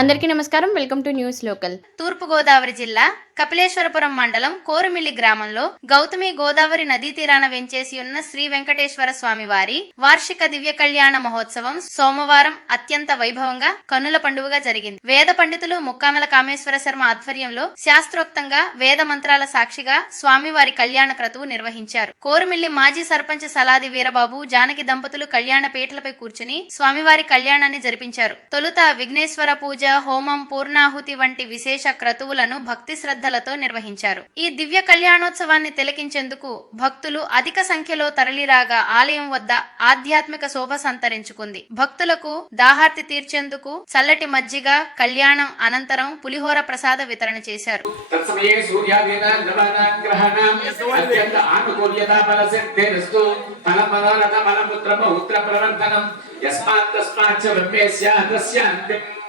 అందరికీ నమస్కారం. Welcome to news local. తూర్పు గోదావరి జిల్లా కపిలేశ్వరపురం మండలం కోరుమిల్లి గ్రామంలో గౌతమి గోదావరి నదీ తీరాన వెంచేసి ఉన్న శ్రీ వెంకటేశ్వర స్వామి వారి వార్షిక దివ్య కళ్యాణ మహోత్సవం సోమవారం అత్యంత వైభవంగా కన్నుల పండుగగా జరిగింది. వేద పండితులు ముక్కామల కామేశ్వర శర్మ ఆధ్వర్యంలో శాస్త్రోక్తంగా వేద మంత్రాల సాక్షిగా స్వామివారి కళ్యాణ క్రతువు నిర్వహించారు. కోరుమిల్లి మాజీ సర్పంచ్ సలాది వీరబాబు జానకి దంపతులు కళ్యాణ పీటలపై కూర్చుని స్వామివారి కళ్యాణాన్ని జరిపించారు. తొలుత విఘ్నేశ్వర పూజ, హోమం, పూర్ణాహుతి వంటి విశేష క్రతువులను భక్తి శ్రద్ధలతో నిర్వహించారు. ఈ దివ్య కళ్యాణోత్సవాన్ని తిలకించేందుకు భక్తులు అధిక సంఖ్యలో తరలిరాగా ఆలయం వద్ద ఆధ్యాత్మిక శోభ సంతరించుకుంది. భక్తులకు దాహార్తి తీర్చేందుకు చల్లటి మజ్జిగ, కళ్యాణం అనంతరం పులిహోర ప్రసాద వితరణ చేశారు.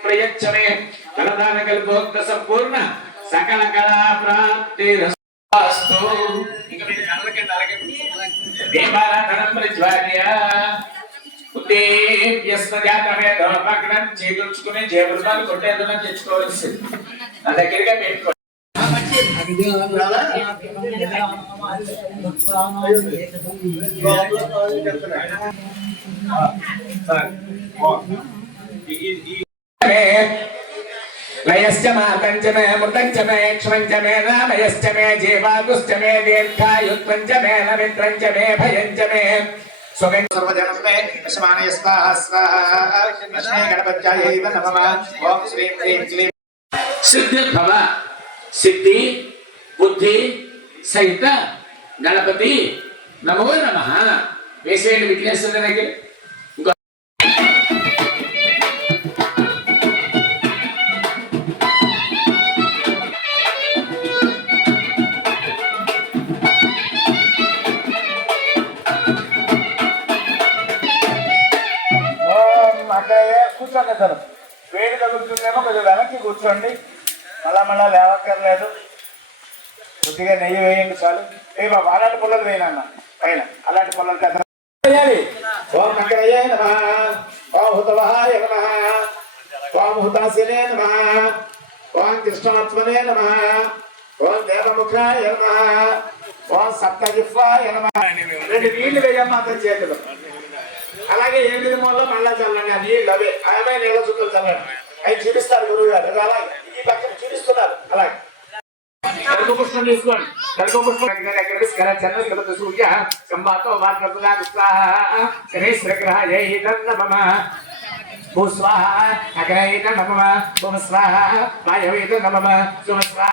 ప్రయచ్చమే కలదాన కల్పోక్త సంపూర్ణ సకల కళా ప్రాప్తిరస్తు. ఇంకా మీరు కళ్ళకి నరకే దీపారాధనం ప్రజ్వాల్య ఉద్దేవ్యస్మజాతమే దోపకడం చేకూర్చుకుని జయవృతాలు కొట్టేదనం తెచ్చుకోవాల్సింది. నా దగ్గరగా పెట్టుకో. లయశ్చమే పంచమే మృతంచమే క్షమంచమే నామయశ్చమే జీవాదుశ్చమే దీర్ఘాయుత్వంచమే నమిత్రంచమే భయంచమే సర్వజనమే యశమానయ స్వాహ స్వాహ లక్ష్మీ గణపత్యాయై నమః. ఓం శ్రీం హ్రీం క్లీం సిద్ధిర్భవ. సిద్ధి బుద్ధి సహిత గణపతి నమో నమః. వేసేయండి విఘ్నేశ్వర దగ్గర. కూర్చోండి, సార్ వేడి తగులుతుందేమో కొంచెం వెనక్కి కూర్చోండి. మళ్ళా లేవక్కర్లేదు. కొద్దిగా నెయ్యి వేయండి చాలు. ఏ బాబు అలాంటి పుల్లలు వేయనన్న పైన అలాంటి పుల్లలు వేయాలి. ఓం మంగళయ్య నమః, ఓం హుతవహాయ నమః, ఓం హుతాసినే నమః, ఓం కృష్ణాత్మనే నమః, ఓం దేవముఖాయ నమః, ఓం సప్తజిహ్వాయ నమః. రెండు నీళ్లు వేయమ్మా అతని చేతులు. అలాగే 8 మూలలో మళ్ళా చల్లండి. ఆ నీళ్ళు అవే నీళ్ళ చుక్కలు చల్లండి. అవి చూపిస్తారు గురువు గారు. అలాగే ఈ పక్కన చూపిస్తున్నారు. అలాగే కడుపుష్పం తీసుకోండి. కడుపుష్పం సూర్య సంబాతో శనేశ్వరగ్రహాయ నమః. భూస్వాహ అగ్రహ నమః. భూమస్వాహ వాయవే నమః. సుమస్వాహ